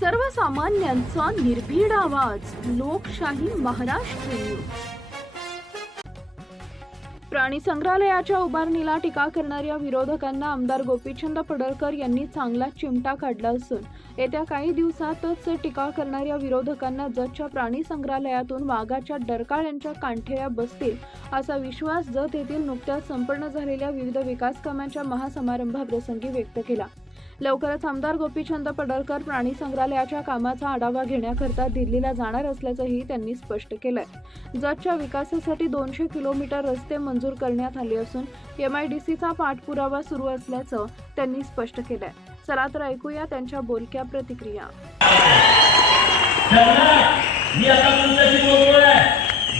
सर्वसामान्यांचा निर्भीड आवाज, लोकशाही महाराष्ट्र न्यूज. प्राणी संग्रहालयाच्या उभारणीला टीका करणाऱ्या विरोधकांना आमदार गोपीचंद पडळकर यांनी चांगला चिमटा काढला असून येत्या काही दिवसातच टीका करणाऱ्या विरोधकांना जतच्या प्राणी संग्रहालयातून वाघाच्या डरकाळ्यांच्या कांठेया बसतील असा विश्वास जत येथील नुकत्याच संपन्न झालेल्या विविध विकास कामांच्या महासमारंभाप्रसंगी व्यक्त केला. लवकरच आमदार गोपीचंद पडळकर प्राणी संग्रहालयाच्या कामाचा आढावा घेण्याकरता दिल्लीला जाणार असल्याचंही त्यांनी स्पष्ट केलंय. जतच्या विकासासाठी 200 किलोमीटर रस्ते मंजूर करण्यात आले असून MIDCचा पाठपुरावा सुरू असल्याचं त्यांनी स्पष्ट केलंय. चला तर ऐकूया त्यांच्या बोलक्या प्रतिक्रिया. मी आता तुमच्याशी बोलतोय.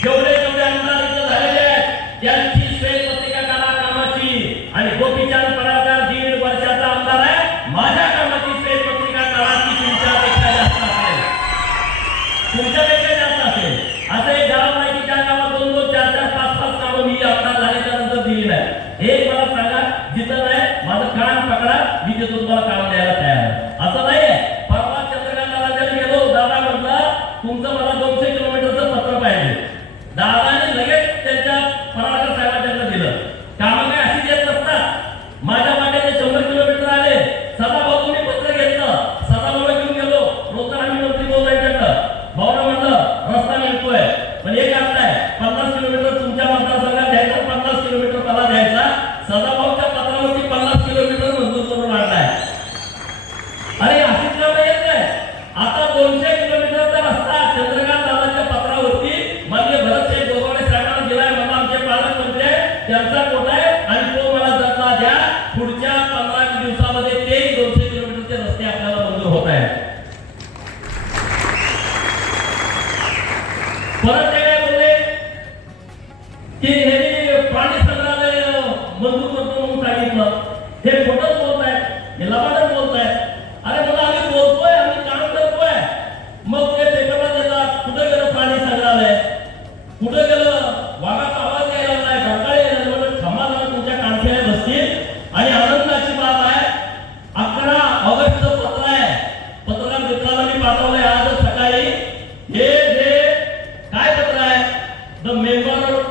जेवढे आमदार इथं झालेले आहेत त्यांची श्रेय पत्रिका काढा कामाची. आणि गोपीचंद पडळकर 1.5 वर्षाचा आमदार आहे. माझ्या कामाची श्रेय पत्रिका काढा ती तुमच्यापेक्षा जास्त असेल, तुमच्यापेक्षा जास्त असेल. असं एक गाव नाही की त्या गावात 2-2, 4-4, 5-5 कामं मी आमदार झाल्याच्या नंतर दिली नाही. हे मला सांगा, जिथं नाही माझं कान पकडा, मी तिथं तुम्हाला काम द्यायला तयार आहे. असं नाहीये. परवा चंद्रकांत गेलो, दादा म्हटलं तुमचं मला 200 किलोमीटरचं पत्र पाहिजे. दादाने लगेच त्यांच्या पराडकर साहेबांना दिलं. कामं काय अशी देत नसतात. माझ्या मागे 100 किलोमीटर आले. सदाभाऊंनी पत्र घेतलं, सदाभाऊला घेऊन गेलो. रोजचा आम्ही मंत्री बोलायच्याकडं भाऊला म्हटलं रस्ता मिळतोय पण एक अर्थ आहे, 50 किलोमीटर तुमच्या मतदारसंघात द्यायचा, 50 किलोमीटर मला द्यायचा. सदाभाऊच्या पत्रावरती 50 किलोमीटर मंजूर करून आणलाय. अरे अशीच कामं येत नाही. आता 200 किलोमीटरचा रस्ता चंद्रकांत दादाच्या पत्रावरती माननीय भरतसिंग गोगावले साहेबांना दिलाय. मला आमचे पालकमंत्री त्यांचा कोटा आहे आणि तो मला जतला द्या. पुढच्या 15 दिवसामध्ये ते 200 किलोमीटरचे रस्ते आपल्याला मंजूर होत आहेत. परत ते काय बोलले की हे प्राणी संग्रहालय मंजूर करतो म्हणून सांगितलं. हे खोटंच बोलत आहेत, हे लबाडच बोलत आहेत. अरे मला आम्ही बोलतोय, आम्ही काम करतोय, मग ते पेपरला देतात कुठं गेलं प्राणी संग्रहालय, कुठं गेलं वाघाचा आवाज यायला लागलाय, डरकाळे यायला लागले. क्षमा झाला, तुमच्या कांठ्या बसतील. आणि आनंदाची बाब आहे, 11 ऑगस्टचं पत्र आहे. पत्रकार मित्राला मी पाठवलंय आज सकाळी. हे जे काय पत्र आहे, the member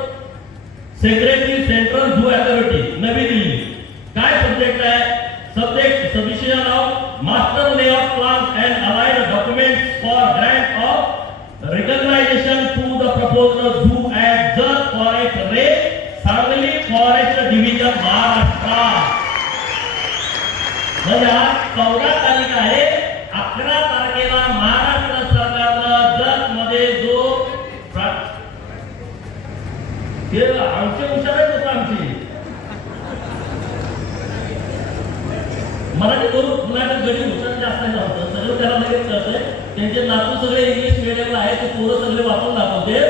secretary central zoo authority Navi Delhi. काय सब्जेक्ट आहे? Subject submission of master layout plan and allied documents for grant of recognition to the proposed zoo at Jath forest range, Sangli forest division, Maharashtra. म्हणजे आज 14 तारीख आहे. 11 तारखेला महाराष्ट्र सरकारनं जत मध्ये जो आमचे हुशार आहेत लोक, आमची मराठी करून मराठी गणित हुशार जास्त नव्हतं. सगळं त्याला लगेच कळतंय. त्यांचे नातू सगळे इंग्लिश मिडियमला आहे, ते पोरं सगळे वाचून दाखवते.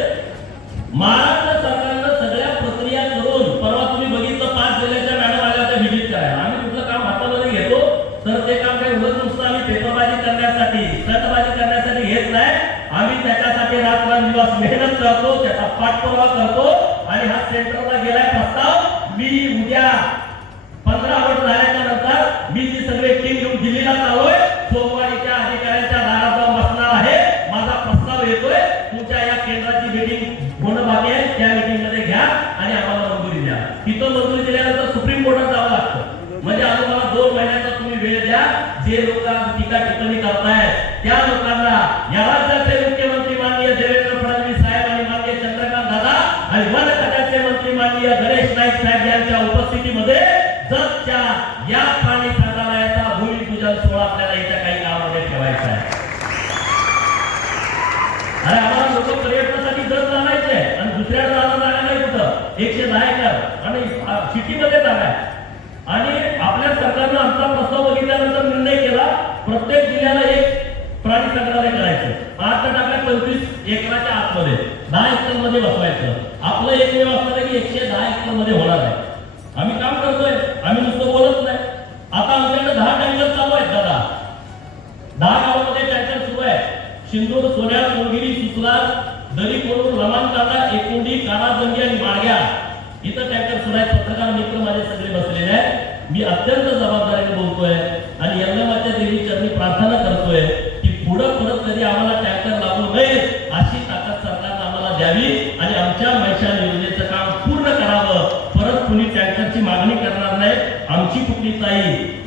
महाराष्ट्र सरकारनं सगळ्या प्रक्रिया करून, परवा तुम्ही बघितलं 5 जिल्ह्याच्या मॅडम आल्या होत्या व्हिजिट करायला. आम्ही कुठलं काम हातामध्ये घेतो तर ते काम काही उलट नुसतं आम्ही पेपरबाजी करण्यासाठी, स्टंटबाजी करण्यासाठी घेत नाही. आम्ही त्याच्यासाठी रात्रंदिवस मेहनत करतो, त्याचा पाठपुरावा करतो. आणि हा सेंटरला गेलाय प्रस्ताव. मी उद्या 15 वर्ष झाल्याच्या नंतर मी ती सगळे टीम घेऊन दिल्लीला चाललोय. सोमवारीच्या अधिकाऱ्यांच्या दारात जाऊन बसणार आहे. माझा प्रस्ताव येतोय. तुमच्या या केंद्राची मीटिंग होणं बाकी आहे, त्या मीटिंग मध्ये घ्या आणि आम्हाला मंजुरी द्या. तिथं मंजुरी दिल्यानंतर सुप्रीम कोर्टात जावं लागतं. म्हणजे अजून मला 2 महिन्याचा तुम्ही वेळ द्या. जे लोक टीका टिप्पणी करतायत त्या लोकांना या राज्याचे मुख्यमंत्री माननीय देवेंद्र फडणवीस साहेब आणि माननीय चंद्रकांत दादा आणि वन खात्याचे मंत्री माननीय गणेश नाईक साहेब यांच्या उपस्थितीमध्ये जतच्या या प्राणी संग्रहालयाचा भूमिपूजन सोहळा आपल्याला येत्या काही काळामध्ये ठेवायचा आहे. अरे आम्हाला लोक पर्यटनासाठी जत जाणायचे आणि दुसऱ्या जागा नाही कुठं 110 एकर आणि सिटीमध्ये जागा आहे. आणि आपल्या सरकारनं आमचा प्रस्ताव बघितल्यानंतर निर्णय केला प्रत्येक जिल्ह्याला एक प्राणी संग्रहालय करायचं. आता टाकल्या 25 एकराच्या आतमध्ये 10 एकर मध्ये बसवायचं. आपलं एकमेव असणार की 110 एकर मध्ये होणार आहे. आम्ही काम करतोय, आम्ही नुसतं बोलत नाही. आता आमच्याकडे 10 टँकर चालू आहेत दादा. 10 गावामध्ये टँकर सुरू आहे. शिंदूर, सोन्याळ, कोणगिरी, सुसलार, दरी, कोणूर, लमानकांडा, एकुंडी, कानाजंगी आणि माळग्या इथं टँकर सुरू आहेत. पत्रकार मित्र माझे सगळे बसलेले आहेत. मी अत्यंत जबाबदारीने बोलतोय आणि यल्लमाच्या देवी चरणी प्रार्थना करतोय की पंचा मैशाल योजनेचं काम पूर्ण करावं. परत कुणी टँकरची मागणी करणार नाही, आमची कुठली ताई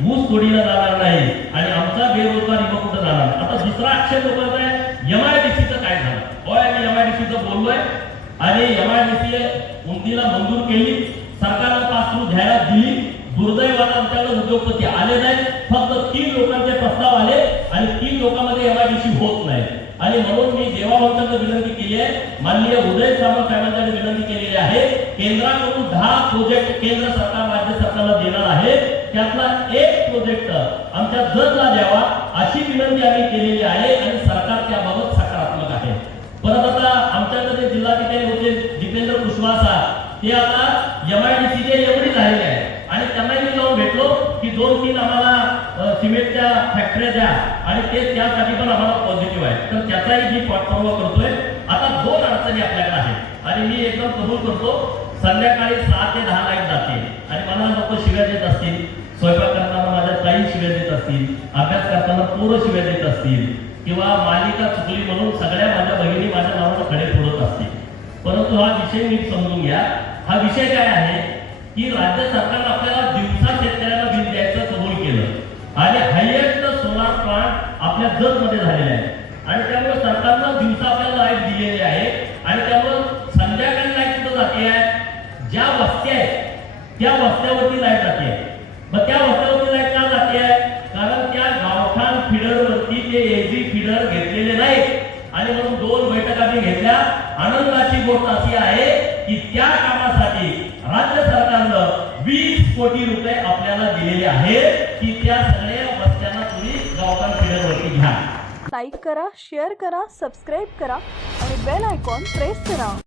ऊस तोडीला जाणार नाही आणि आमचा बेरोजगार युवक कुठं जाणार नाही. आता दुसरा आक्षेप लोकांचा आहे MIDCचं काय झालं. होय, मी MIDCचं बोललोय आणि MIDC उंचीला मंजूर केली, सरकारनं पास थ्रू जाहिरात दिली. दुर्दैवानं आमच्याकडे उद्योगपती आले नाहीत. फक्त 3 लोकांचे प्रस्ताव आले आणि 3 लोकांमध्ये MIDC होत नाही. आणि म्हणून मी देवाभाऊंकडे विनंती केली आहे, माननीय उदय सामंत साहेबांकडे विनंती केलेली आहे, केंद्राकडून 10 प्रोजेक्ट केंद्र सरकार राज्य सरकारला देणार आहे, त्यातला एक प्रोजेक्ट आमच्या जतला द्यावा अशी विनंती आम्ही केलेली आहे आणि सरकार त्याबाबत सकारात्मक आहे. परत आता आमच्याकडे जिल्हाधिकारी होते दीपेंद्र कुशवाहा, ते आता MIDCचे एवढी झालेले आहे आणि त्यांना मी जाऊन भेटलो की 2-3 आम्हाला सिमेंटच्या फॅक्टऱ्या द्या आणि ते त्यासाठी पण आम्हाला पॉझिटिव्ह आहे. तर त्याचाही मी पाठपुरावा करतोय. आता 2 अडचणी आपल्याकडे आहेत आणि मी एकदम कबूल करतो, संध्याकाळी 6 ते 10 लाईट जाते आणि मला लोक शिव्या देत असतील, स्वयंपाक करताना माझ्या ताई शिव्या देत असतील, अभ्यास करताना पोरं शिव्या देत असतील किंवा मालिका चुकली म्हणून सगळ्या माझ्या बहिणी माझ्या नावाला खडे फोडत असतील. परंतु हा विषय नीट समजून घ्या. हा विषय काय आहे की राज्य सरकारनं आपल्याला दिवसा शेतकऱ्यांना बिल द्यायचं कबूल केलं आणि हायएस्ट सोलार प्लांट आपल्या जतमध्ये झालेले आहे आणि त्यामुळे सरकारनं दिवसा आपल्याला लाईट दिलेली आहे आणि त्यामुळे संध्याकाळी लाईट कुठं जाते आहे, ज्या वस्त्या आहेत त्या वस्त्यावरती लाईट जाते आहे. मग त्या वस्त्यावरती लाईट का जाते आहे, कारण त्या गावठाण फिडरवरती ते एजी फिडर घेतलेले नाहीत आणि म्हणून 2 बैठका मी घेतल्या. आनंदाची गोष्ट अशी आहे की त्या कामासाठी राज्य सरकारनं 20 कोटी रुपये आपल्याला दिलेले आहेत की त्या सगळ्या वस्त्यांना तुम्ही गावठाण फिडरवरती घ्या. लाईक करा, शेअर करा, सबस्क्राईब करा आणि बेल आयकॉन प्रेस करा.